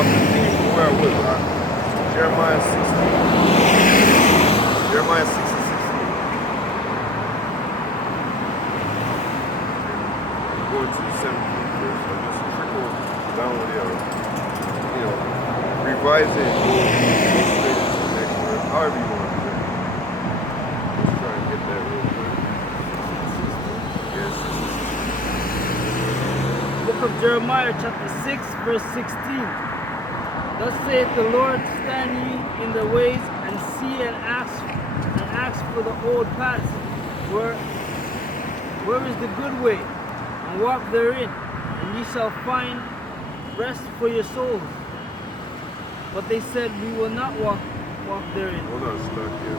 I'll continue from where I was. Jeremiah 16. Jeremiah 6 and 16. Going to the 17th verse. I just trickle down with the revise it, go straight into the next word, however you want to do it. Let's try and get that real quick. Yes. Book of Jeremiah, chapter 6, verse 16. Thus saith the Lord, stand ye in the ways and see and ask for the old paths, where is the good way, and walk therein, and ye shall find rest for your souls. But they said, we will not walk therein. Hold on, stuck here.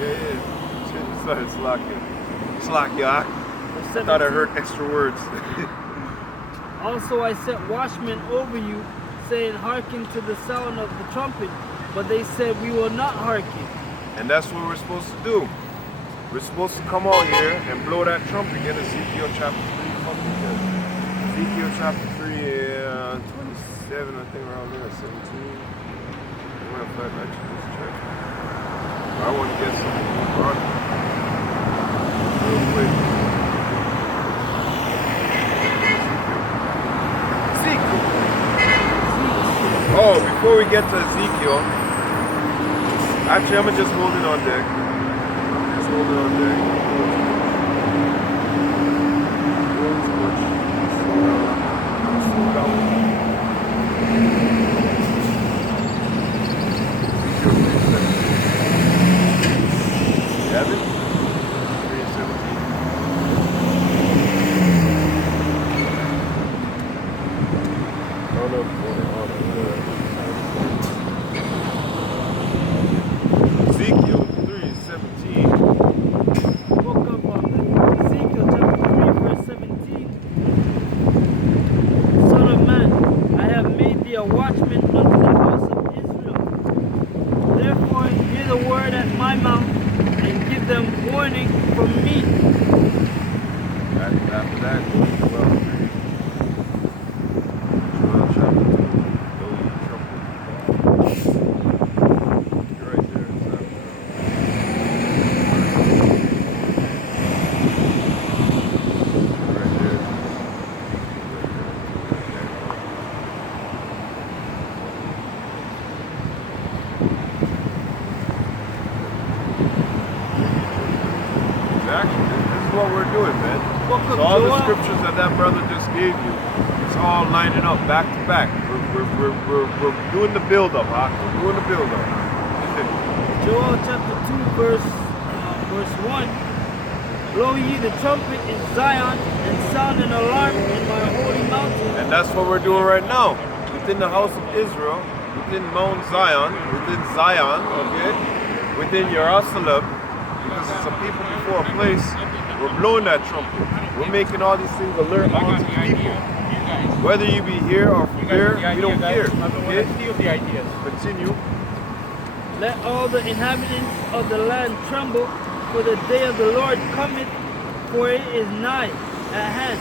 Yeah. It's salachi. I thought I heard extra words. Also I set watchmen over you, saying, hearken to the sound of the trumpet. But they said, we will not hearken. And that's what we're supposed to do. We're supposed to come out here and blow that trumpet again. Ezekiel chapter 3. Ezekiel chapter 3, 27, I think around there, 17. Matter of fact, actually, let's check. I want to get something real quick. Ezekiel. Oh, before we get to Ezekiel, actually, I'm just holding on deck. Just holding on deck. Scriptures that brother just gave you, it's all lining up back to back. We're doing the build-up, huh? We're doing the build-up. Joel chapter 2, verse 1. Blow ye the trumpet in Zion, and sound an alarm in my holy mountain. And that's what we're doing right now. Within the house of Israel, within Mount Zion, okay? Within Jerusalem, because it's a people before a place, we're blowing that trumpet. We're making all these things alert onto the people. Whether you be here or from there, we don't care. Okay? Continue. Let all the inhabitants of the land tremble, for the day of the Lord cometh, for it is nigh at hand.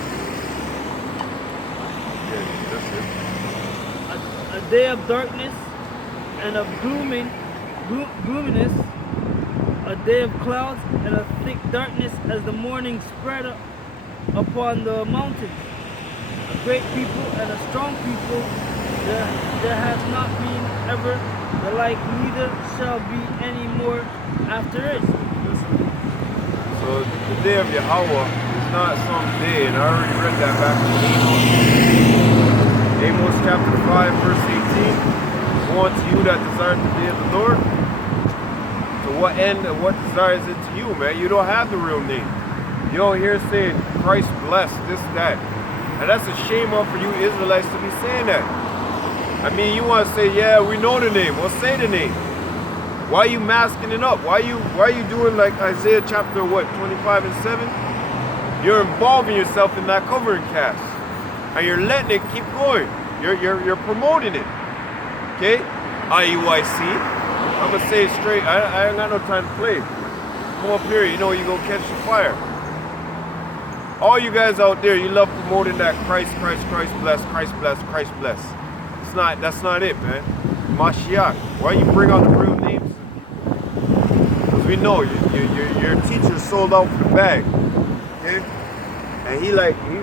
Yeah, that's it. A day of darkness and of gloominess, a day of clouds and of thick darkness as the morning spread upon the mountains. A great people and a strong people, there has not been ever the like, neither shall be any more after it. So the day of Yahawah is not some day, and I already read that back in Amos chapter 5, verse 18. Woe unto you that desire the day of the Lord. To what end and what desires it to you, man? You don't have the real name. You don't hear saying Christ blessed, this, that. And that's a shame for you Israelites to be saying that. I mean, you want to say, yeah, we know the name. Well, say the name. Why are you masking it up? Why are you doing like Isaiah chapter 25 and 7? You're involving yourself in that covering cast, and you're letting it keep going. You're promoting it. Okay? IUIC. I'm gonna say it straight. I ain't got no time to play. Come up here, you know you gonna catch the fire. All you guys out there, you love promoting that Christ bless, Christ bless, Christ bless. That's not it, man. Mashiach. Why you bring out the real names? Because we know your teacher sold out for the bag. Okay? And he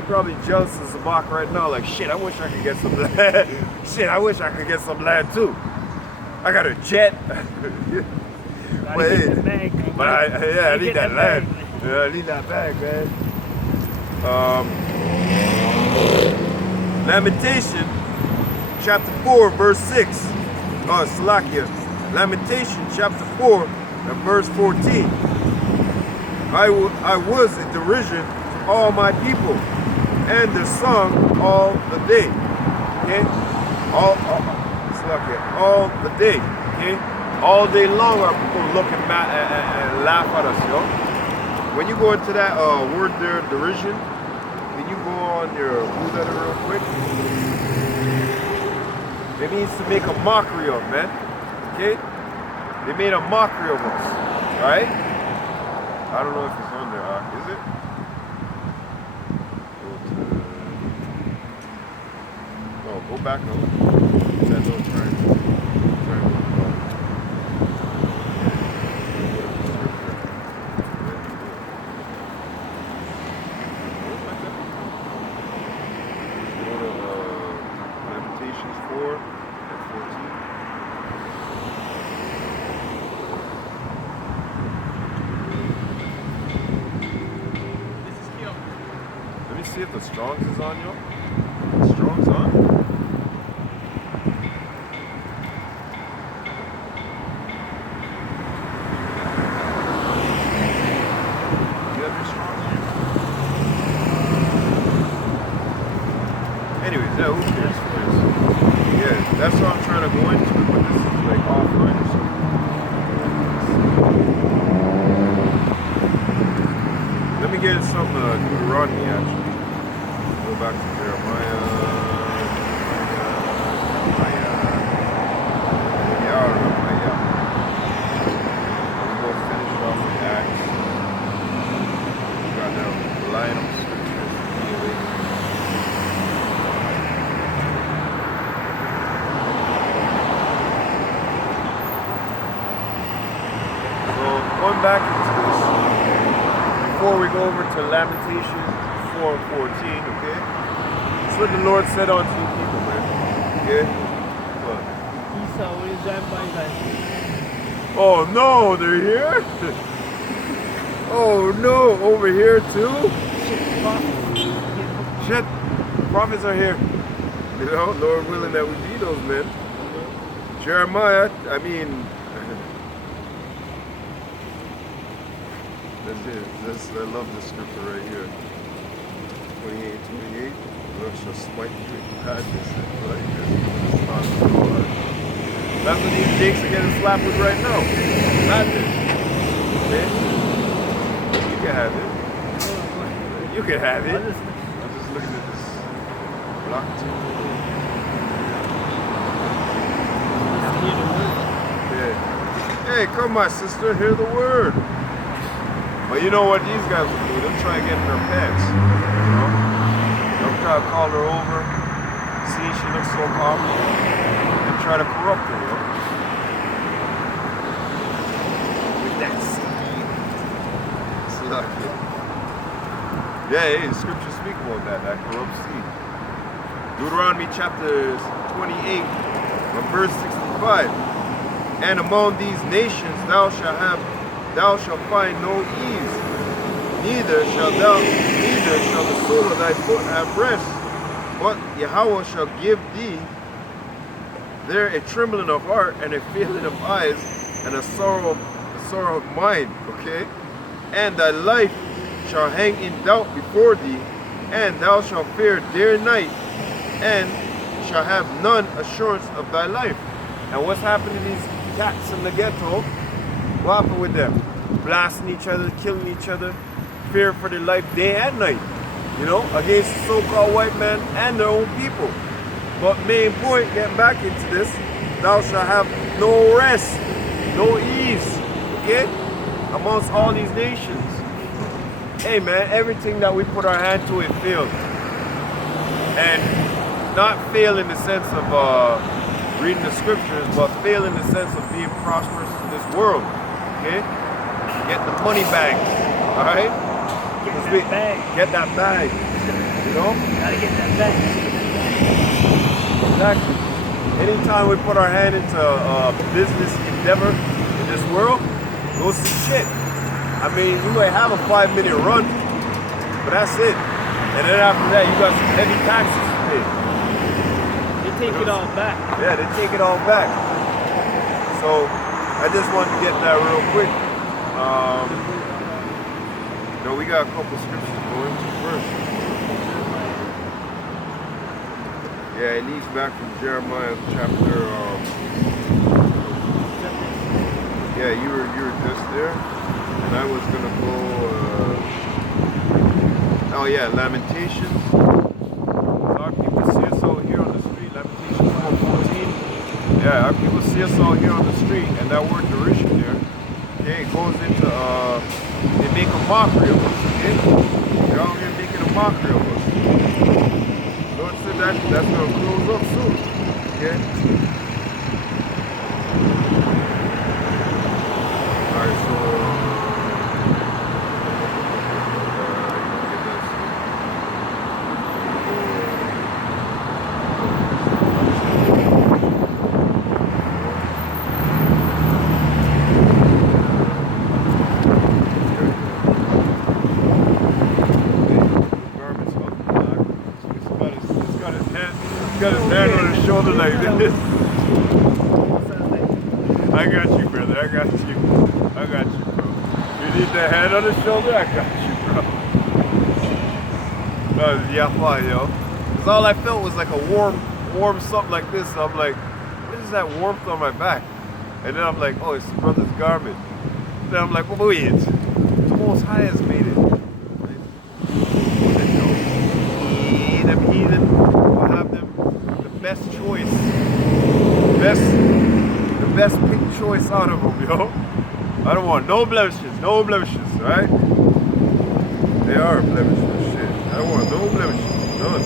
probably jealous as a mock right now, like, shit, I wish I could get some land. Shit, I wish I could get some land too. I got a jet. I need that land. Yeah, I need that bag, man. Lamentation, chapter 4, verse 6. Oh, salachi. Lamentation, chapter 4, and verse 14. I was a derision to all my people, and the song all the day. Okay? All the day. Okay? All day long our people look and laugh at us, yo. When you go into that word there, derision, can you go on your blue letter real quick? It means to make a mockery of, man. Okay? They made a mockery of us. Right? I don't know if it's on there, is it? Go back a little. That little triangle. See if the Strong's is on, yo. The Strong's on. You have your Strong? Anyways, yeah, who cares? Yeah, that's what I'm trying to go into, but this is like offline or something. Let me get some Deuteronomy actually. Go back to Jeremiah. We're going to finish off with Acts. We got now relying on scriptures immediately. So going back into this, before we go over to Lamentations 4 and 14, okay? That's what the Lord said unto you people, man. Okay? What? Esau, what is that by guys? Oh no, they're here? Oh no, over here too? Shit, prophets are here. You know, Lord willing that we be those men. Jeremiah, I mean, that's it. I love this scripture right here. 28, the Lord shall smite you with madness and blindness. That's what these dicks are getting slapped with right now. Madness. Okay? You can have it. You can have it. I'm just looking at this block too. Yeah. Hey, come my sister, hear the word. But you know what these guys will do? They'll try to get in her pants. You know? They'll try to call her over, see she looks so powerful, and try to corrupt her, you know? With that seed. It's lucky. Yeah, hey, the scriptures speak about that corrupt seed. Deuteronomy chapter 28, verse 65. And among these nations thou shalt find no ease, neither shall the sole of thy foot have rest, but Yahawah shall give thee there a trembling of heart and a failing of eyes and a sorrow of mind, okay? And thy life shall hang in doubt before thee, and thou shalt fear day and night, and shall have none assurance of thy life. And what's happened to these cats in the ghetto? What happened with them? Blasting each other, killing each other, fear for their life day and night, you know, against the so-called white man and their own people. But main point, getting back into this, thou shalt have no rest, no ease, okay, amongst all these nations. hey man, everything that we put our hand to, it fails. And not fail in the sense of reading the scriptures, but fail in the sense of being prosperous in this world. Okay? Get the money bag. Alright? Get that bag. You know? Gotta get that bag. Exactly. Anytime we put our hand into a business endeavor in this world, go see shit. I mean, you might have a 5-minute run, but that's it. And then after that, you got some heavy taxes to pay. They take it all back. Yeah, they take it all back. So I just wanted to get that real quick. We got a couple scriptures to go into first. Yeah, it leads back from Jeremiah chapter. Yeah, you were just there, and I was gonna go. Oh yeah, Lamentations. Our people see us all here on the street. Lamentations 4:14. Yeah, our people see us all here on the street, and that word derision there. Okay, it goes into they make a mockery of us. Okay, they're out here making a mockery of us. Lord said that's gonna close up soon. Okay. Alright, so got his hand on his shoulder like this. I got you, brother. I got you. I got you, bro. You need the hand on his shoulder? I got you, bro. That was YAHAWAH, yo. Because all I felt was like a warm something like this. So I'm like, what is that warmth on my back? And then I'm like, oh, it's the brother's garment. Then I'm like, well, wait, the Most High has made it. Them heathen will have them best choice, the best pick choice out of them, yo. I don't want no blemishes, right? They are blemishes, shit. I don't want no blemishes, none.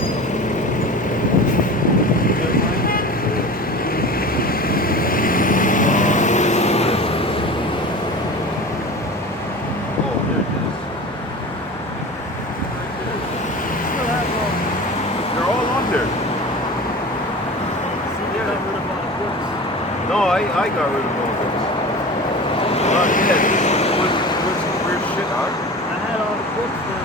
Oh, there it is. They're all on there. No, I got rid of all those. Yeah, what's some weird shit, huh? I had all the books then.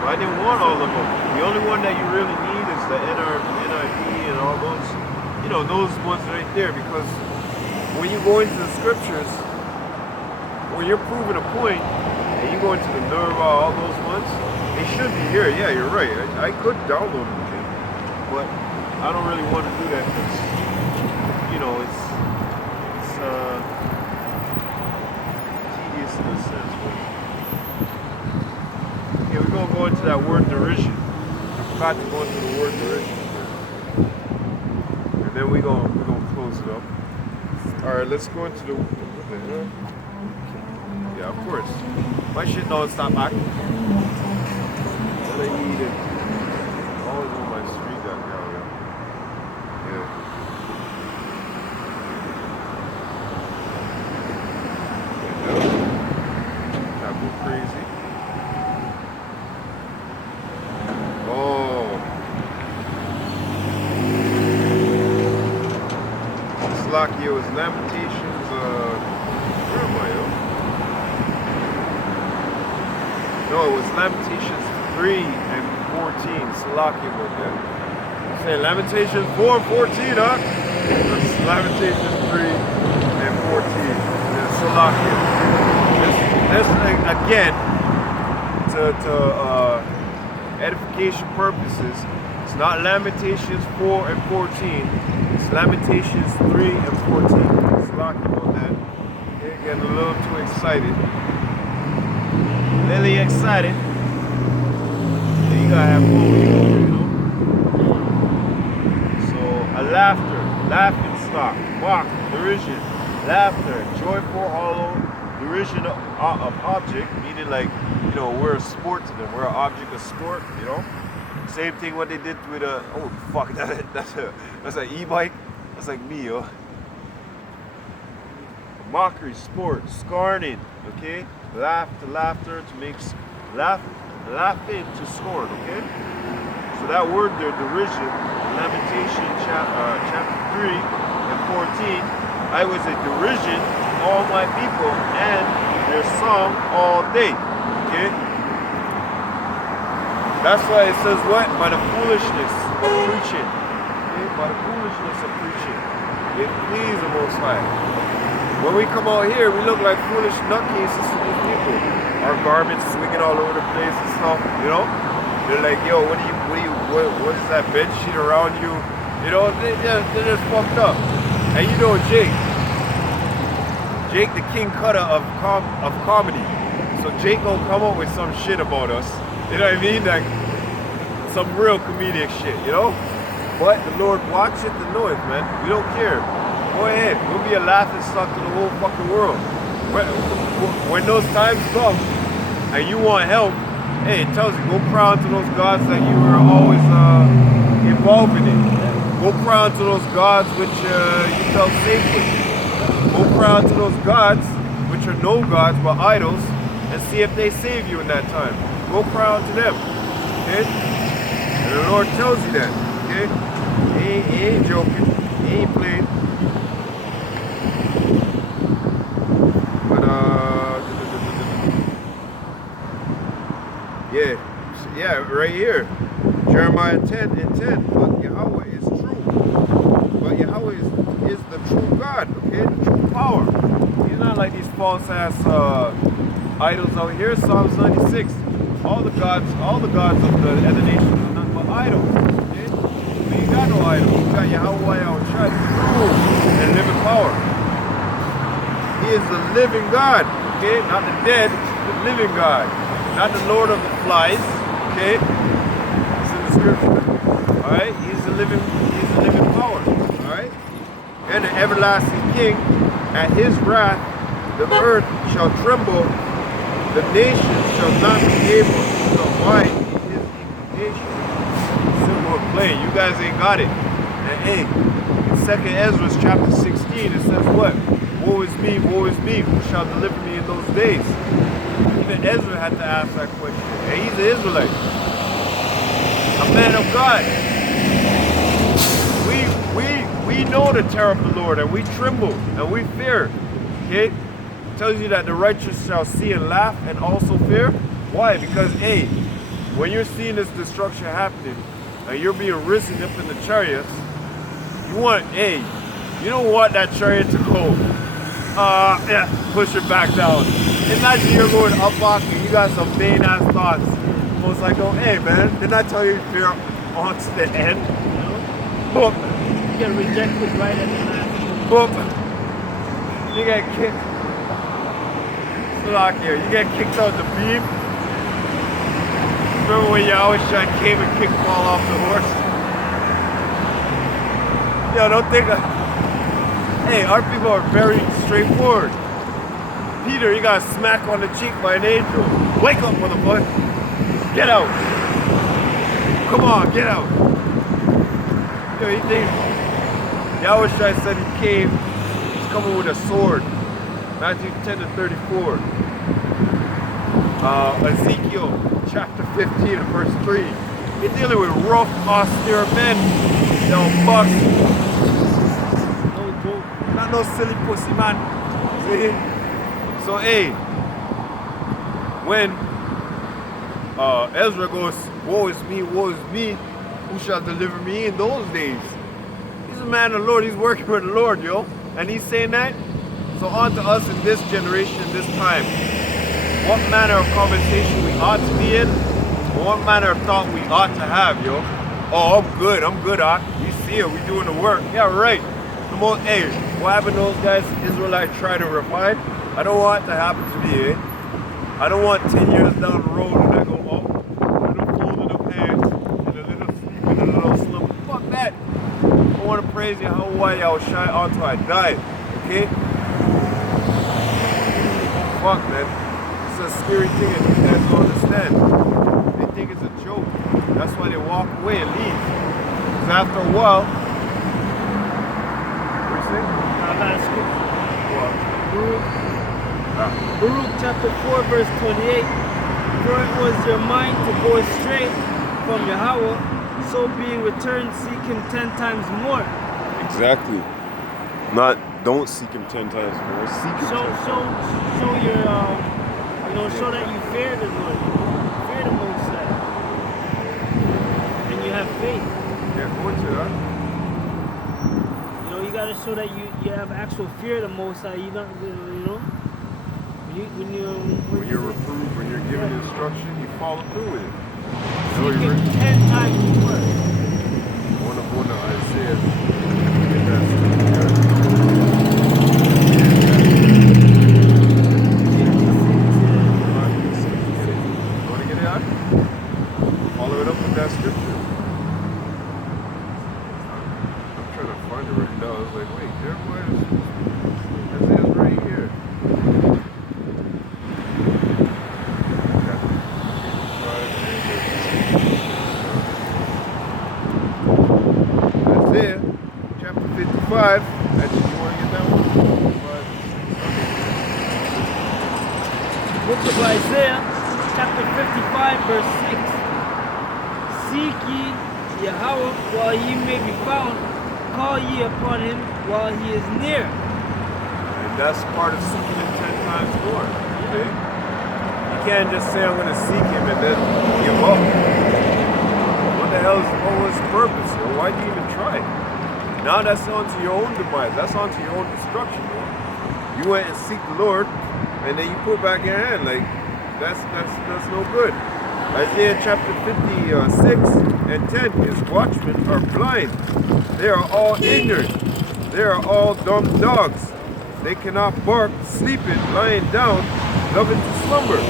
Well, I didn't want all of them. The only one that you really need is the NIV and all those, those ones right there, because when you go into the scriptures, when you're proving a point, and you go into the Nerva, all those ones, they should be here. Yeah, you're right. I could download them again, but I don't really want to do that because, it's tedious in a sense. Okay, we're going to go into that word derision. I forgot to go into the word derision. And then we're going to close it up. Alright, let's go into the... Yeah, of course. My shit don't stop acting. What I need it. Always on my street, that girl, yeah. That go crazy. Oh. Salachi, it was Lamentations, where am I, yo? No, it was Lamentations 3 and 14. Salachi about that. You say Lamentations 4 and 14, huh? It's Lamentations 3 and 14. Yeah, Salachi. This again, to edification purposes, it's not Lamentations 4 and 14. It's Lamentations 3 and 14. Salachi about that. You're getting a little too excited. Really excited. Yeah, you gotta have fun with it, So a laughing stock, mock, derision, laughter, joyful, hollow, derision of object, meaning like, you know, we're a sport to them. We're an object of sport, you know. Same thing what they did with a, oh fuck, that's an e-bike. That's like me, yo. Mockery, sport, scorning, okay? Laughter to make, laughing to scorn, okay? So that word there, derision, Lamentation chapter 3 and 14, I was a derision to all my people and their song all day, okay? That's why it says what? By the foolishness of preaching, okay? By the foolishness of preaching, it pleases the Most High. When we come out here, we look like foolish nutcases to these people. Our garments swinging all over the place and stuff, you know? They're like, yo, what is that bed sheet around you? You know, they're just fucked up. And you know Jake the King Cutter of comedy. So Jake gonna come up with some shit about us. You know what I mean? Like, some real comedic shit, you know? But the Lord watches the noise, man. We don't care. Go ahead, we'll be a laughing stock to the whole fucking world. When those times come and you want help, hey, it tells you, go cry unto those gods that you were always involving in. Go cry unto those gods which you felt safe with. Go cry unto those gods which are no gods but idols and see if they save you in that time. Go cry unto them, okay? And the Lord tells you that, okay? He ain't joking, he ain't playing. Yeah, right here. Jeremiah 10 and 10. But Yahweh is true. But Yahweh is the true God, okay? The true power. He's not like these false ass idols out here. Psalms 96. All the gods of the other nations are nothing but idols. Okay? So you got no idol. You got YAHAWAH, YAHAWASHI, true and living power. He is the living God, okay? Not the dead, the living God. Not the Lord of the flies, okay? It's in the scripture. Alright? He's the living power. Alright? And the everlasting King, at his wrath, the earth shall tremble, the nations shall not be able to abide in his indignation. Simple and plain. You guys ain't got it. And hey, in 2 Ezra chapter 16, it says what? Woe is me, who shall deliver me in those days? Even Ezra had to ask that question. And he's an Israelite. A man of God. We know the terror of the Lord and we tremble and we fear. Okay? It tells you that the righteous shall see and laugh and also fear. Why? Because hey, when you're seeing this destruction happening and you're being risen up in the chariots, you don't want that chariot to go push it back down. Imagine you're going up and you got some vain ass thoughts. Almost like, oh, hey man, didn't I tell you if you're on to the end? Boop. You get rejected right at the last. Boop. You get kicked. Salachi, you get kicked out the beam. Remember when YAHAWASHI came and kicked Paul off the horse? Yo, don't think hey, our people are very straightforward. Peter, you got smacked on the cheek by an angel. Wake up, motherfucker. Get out. Come on, get out. Yo, he thinks YAHAWASHI said he came, he's coming with a sword. Matthew 10 to 34. Ezekiel chapter 15 and verse 3. You're dealing with rough, austere men. They'll bust. No joke. Not no silly pussy, man. See? So, hey, when Ezra goes, woe is me, who shall deliver me in those days? He's a man of the Lord. He's working with the Lord, yo. And he's saying that. So on to us in this generation, this time. What manner of conversation we ought to be in, or what manner of thought we ought to have, yo. Oh, I'm good, Ak. You see it, we doing the work. Yeah, right. Hey, what happened to those guys Israelites try to refine? I don't want that to happen to me, I don't want 10 years down the road and I go, oh, little folded up hands, and a little sleep and a little slump. Fuck that. I want to praise YAHAWAH, YAHAWASHI until I die, okay? fuck, man. It's a scary thing and you guys don't understand. They think it's a joke. That's why they walk away and leave. Because after a while, what you say? I got a scripture. What? Baruch chapter 4 verse 28. For it was your mind to go astray from Yahawah, so being returned seek him 10 times more. Exactly. Not don't seek him 10 times more. Seek him 10 times. Show your show that you fear the Lord. Fear the Most High. And you have faith. Yeah, go into that. You know, you gotta show that you have actual fear of the Most High. You don't, you know. When you're reproved, when you're given instruction, you follow through with it. Seek him 10 times more. I want to go to Isaiah. Get that scripture. You want to get it out? Follow it up with that scripture. I'm trying to find it right now. I was like, wait, Jeremiah, Isaiah's right here. Isaiah chapter 55. Actually, you want to get that one? Book of Isaiah, chapter 55, verse 6. Seek ye Yahawah while ye may be found, call ye upon him while he is near. And that's part of seeking him 10 times more. Okay? You can't just say, I'm going to seek him and then give up. What the hell what was the purpose? Or why do you even try? Now that's onto your own demise. That's onto your own destruction. Man. You went and seek the Lord, and then you put back your hand. Like, that's no good. Isaiah chapter 56 and 10 is watchmen are blind. They are all ignorant. They are all dumb dogs. They cannot bark, sleeping, lying down, loving to slumber.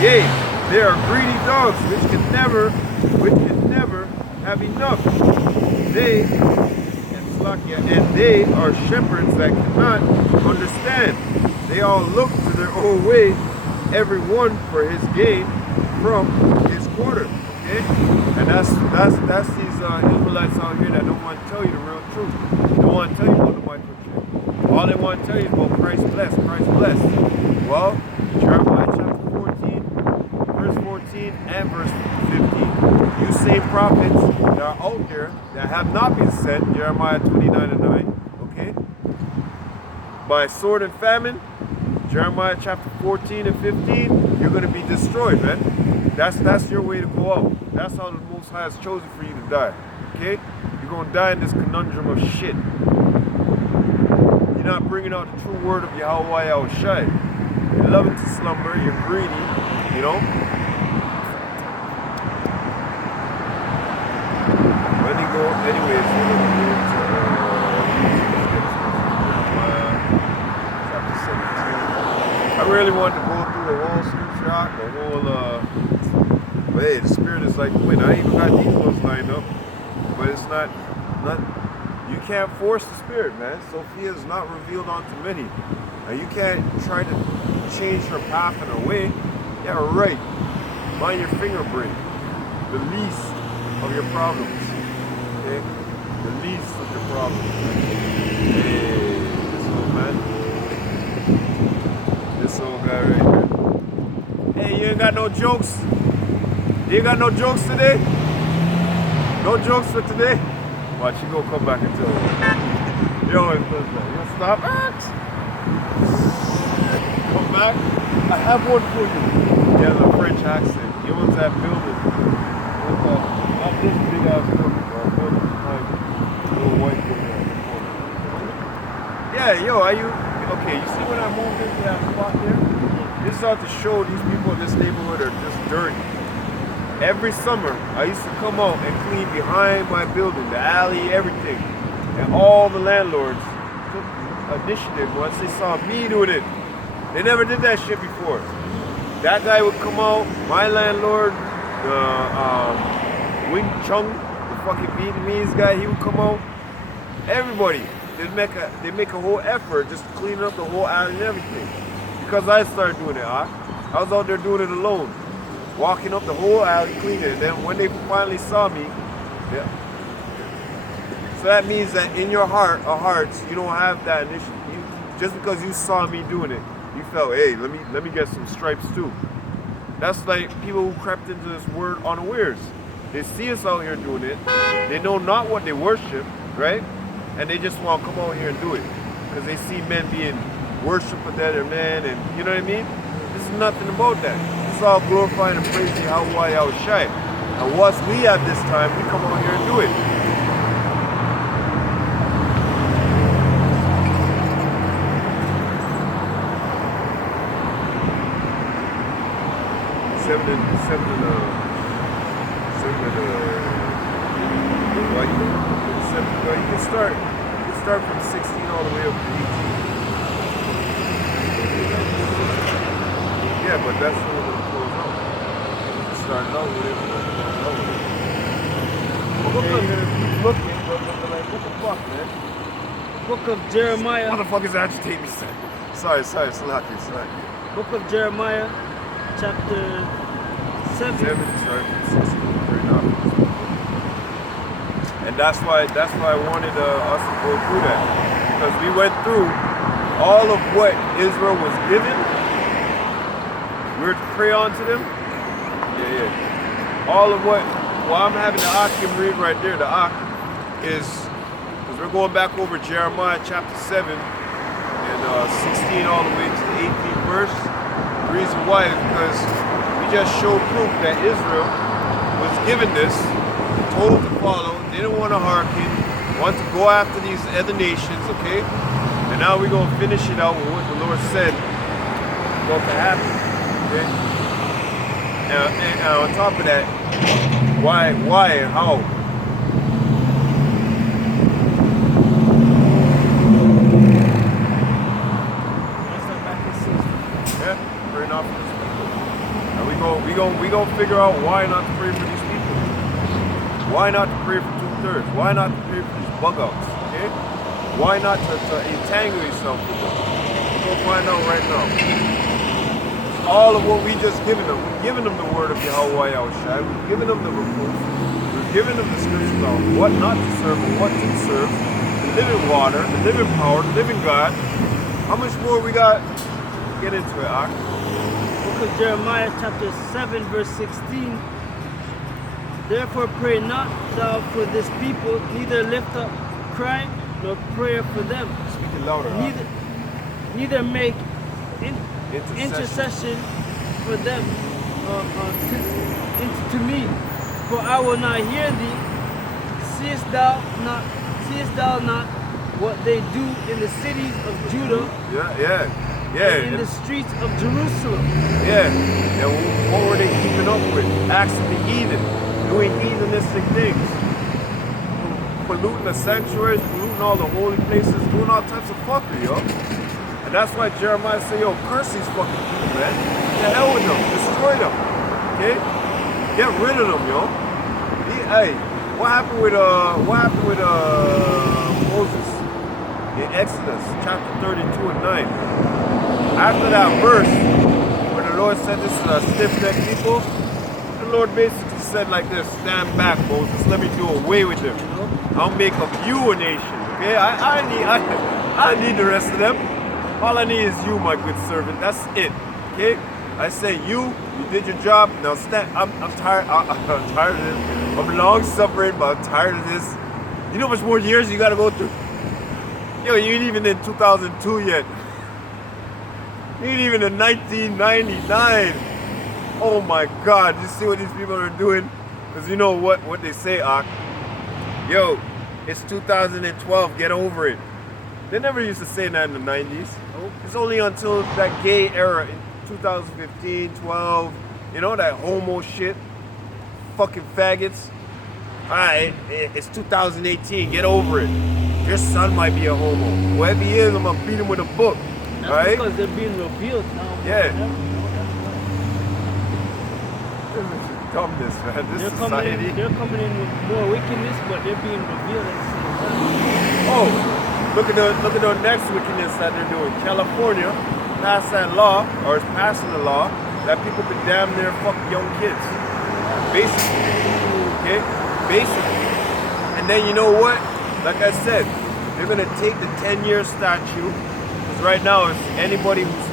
Yea, they are greedy dogs which can never have enough. And they are shepherds that cannot understand. They all look to their own way, every one for his gain from his quarter. Okay? And that's these Israelites out here that don't want to tell you the real truth. They don't want to tell you about the microchip. All they want to tell you is about Christ blessed, Christ blessed. Well, Jeremiah chapter 14, verse 14 and verse 15. You same prophets that are out there that have not been sent, Jeremiah 29 and 9, okay? By sword and famine, Jeremiah chapter 14 and 15, you're going to be destroyed, man. That's your way to go out. That's how the Most High has chosen for you to die, okay? You're going to die in this conundrum of shit. You're not bringing out the true word of YAHAWAH, YAHAWASHI. You're loving to slumber, you're greedy, you know? When you go, anyways, we're going to go to chapter 17. I really want to go through the whole scripture, the whole, but hey, the Spirit is like, wait, I even got these ones lined up, but it's not, you can't force the Spirit, man. Sophia is not revealed unto many. And you can't try to change her path and her way. Yeah, right. Mind your finger break. The least of your problems. Okay? The least of your problems. Hey, this old man. This old guy right here. Hey, you ain't got no jokes? You ain't got no jokes today? No jokes for today? Watch, you gonna come back and tell me. Yo, it's you stop. Come back. I have one for you. He has a French accent. He owns that building. Not this big ass building, bro. Building behind little white building at the corner. Yeah, yo, are you okay? You see when I moved into that spot there? This is out to show these people in this neighborhood are just dirty. Every summer, I used to come out and clean behind my building, the alley, everything. And all the landlords took initiative once they saw me doing it. They never did that shit before. That guy would come out, my landlord, the Wing Chung, the fucking Vietnamese guy, he would come out. Everybody, they make a whole effort just to clean up the whole alley and everything. because I started doing it, I was out there doing it alone. Walking up the whole alley cleaning it. Then when they finally saw me, yeah. So that means that in your hearts, you don't have that initiative. Just because you saw me doing it, you felt, hey, let me get some stripes too. That's like people who crept into this word unawares. They see us out here doing it. They know not what they worship, right? And they just want to come out here and do it. Because they see men being worshipped with other men, and you know what I mean? This is nothing about that. It's all glorifying and praising YAHAWASHI. And once we have this time, we come out here and do it. You can start from 16 all the way up to 18. Yeah, but that's what we're gonna close out. Just starting out with it, we're gonna close out with it. You're gonna keep looking, but like, what the fuck, man? Book of Jeremiah. Motherfuckers agitate me, son. Sorry, salachi. Book of Jeremiah, chapter 7. Starting from 16 right now. And that's why I wanted us to go through that, because we went through all of what Israel was given. We were to pray on to them. Yeah. All of what. Well, I'm having the AHCHYAM read right there. The is because we're going back over Jeremiah chapter 7 and 16 all the way to the 18th verse. The reason why is because we just showed proof that Israel was given this, told to follow. They didn't want to hearken, want to go after these other nations, okay? And now we're going to finish it out with what the Lord said about to happen, okay? And on top of that, why and how? Yeah, praying off for these people. And we gonna figure out why not to pray for these people. Why not to pray for 2/3? Why not to pray for these bug outs? Okay? Why not to entangle yourself with them? We'll find out right now. All of what we just given them, we've given them the word of YAHWAH, we've given them the reproof, we've given them the scriptures on what not to serve and what to serve, the living water, the living power, the living God. How much more we got? Get into it, Ak. Book of Jeremiah, chapter 7, verse 16. Therefore pray not thou for this people, neither lift up cry nor prayer for them. Speak it louder. Neither make intercession for them to me, for I will not hear thee. Seest thou not what they do in the cities of Judah? Yeah. And in the streets of Jerusalem. Yeah. And what were they keeping up with? Acts of the heathen, doing heathenistic things, polluting the sanctuaries, polluting all the holy places, doing all types of fuckery, yo. And that's why Jeremiah said, yo, curse these fucking people, man. Get the hell with them. Destroy them. Okay? Get rid of them, yo. Hey, what happened with Moses in Exodus chapter 32 and 9? After that verse, when the Lord said this is a stiff-necked people, the Lord basically said like this, stand back, Moses, let me do away with them. I'll make of you a nation. Okay? I need the rest of them. All I need is you, my good servant. That's it. Okay? I say you did your job. Now stand. I'm tired. I'm tired of this. I'm long suffering, but I'm tired of this. You know how much more years you gotta go through? Yo, you ain't even in 2002 yet. You ain't even in 1999. Oh my God, you see what these people are doing? Because you know what they say, Ak. Yo, it's 2012, get over it. They never used to say that in the 90s. It's only until that gay era in 2015, 12, you know, that homo shit. Fucking faggots. Alright, it's 2018, get over it. Your son might be a homo. Whoever he is, I'm gonna beat him with a book. That's because they're being revealed now. Yeah. This is dumbness, man. This society. They're coming in with more wickedness, but they're being revealed at the same time. Oh, look at the next wickedness that they're doing. California, passed that law, or is passing a law, that people could damn near fuck young kids. Basically. Okay? Basically. And then you know what? Like I said, they're gonna take the 10-year statute, because right now it's anybody who's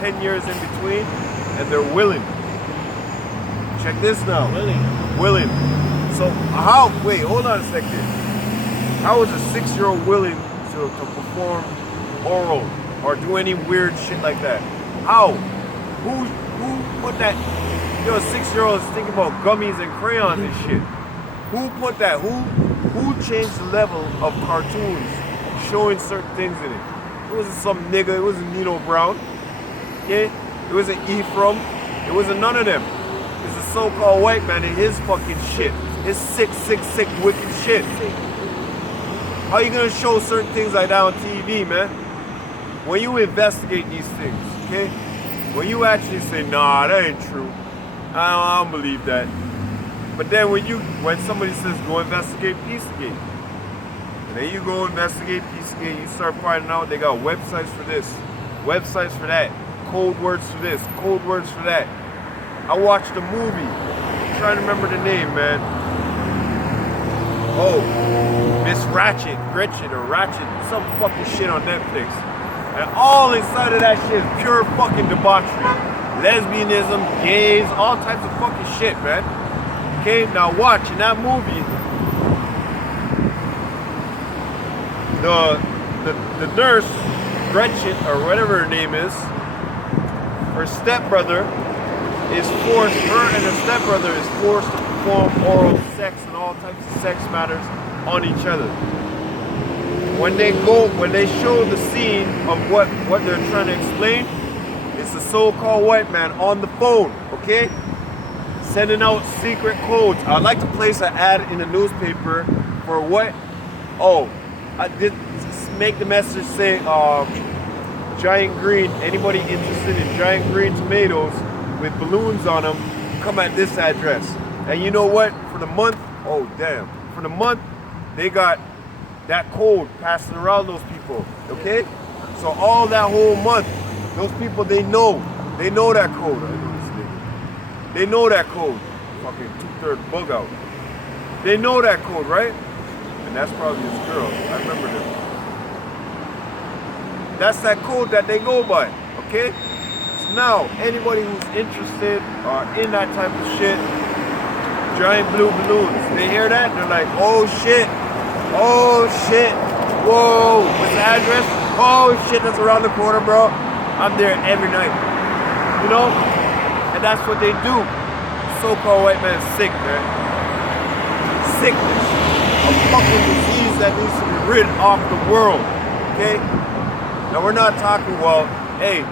10 years in between, and they're willing. Check this now. Willing. So how, wait, hold on a second. How is a 6-year-old willing to perform oral or do any weird shit like that? How? Who put that? You know, a 6-year-old is thinking about gummies and crayons and shit. Who put that? Who changed the level of cartoons showing certain things in it? It wasn't some nigga, it wasn't Nino Brown. Okay? It wasn't Ephraim. It wasn't none of them. It's a so-called white man and his fucking shit. His sick, wicked shit. How you gonna show certain things like that on TV, man? When you investigate these things, okay? When you actually say, nah, that ain't true. I don't believe that. But then when somebody says go investigate Pizzagate, and then you go investigate Pizzagate, you start finding out they got websites for this, websites for that, code words for this, code words for that. I watched a movie. I'm trying to remember the name, man. Oh, Miss Gretchen or Ratchet, some fucking shit on Netflix. And all inside of that shit is pure fucking debauchery. Lesbianism, gays, all types of fucking shit, man. Okay, now watch, in that movie, the nurse, Gretchen, or whatever her name is, her stepbrother is forced, her and her stepbrother is forced to perform oral sex and all types of sex matters on each other. When they show the scene of what they're trying to explain, it's a so-called white man on the phone, okay? Sending out secret codes. I'd like to place an ad in the newspaper for what? Oh, I did make the message say giant green, anybody interested in giant green tomatoes with balloons on them, come at this address. And you know what? For the month, oh damn, for the month, they got that code passing around those people, okay? So all that whole month, those people, they know that code. They know that code. Fucking 2/3 bug out. They know that code, right? And that's probably this girl. I remember that. That's that code that they go by, okay? So now, anybody who's interested in that type of shit, giant blue balloons, they hear that, they're like, oh shit, whoa, what's the address? Oh shit, that's around the corner, bro. I'm there every night, you know? And that's what they do. So-called white man is sick, man. Sickness. A fucking disease that needs to be rid off the world, okay? Now we're not talking, well, hey,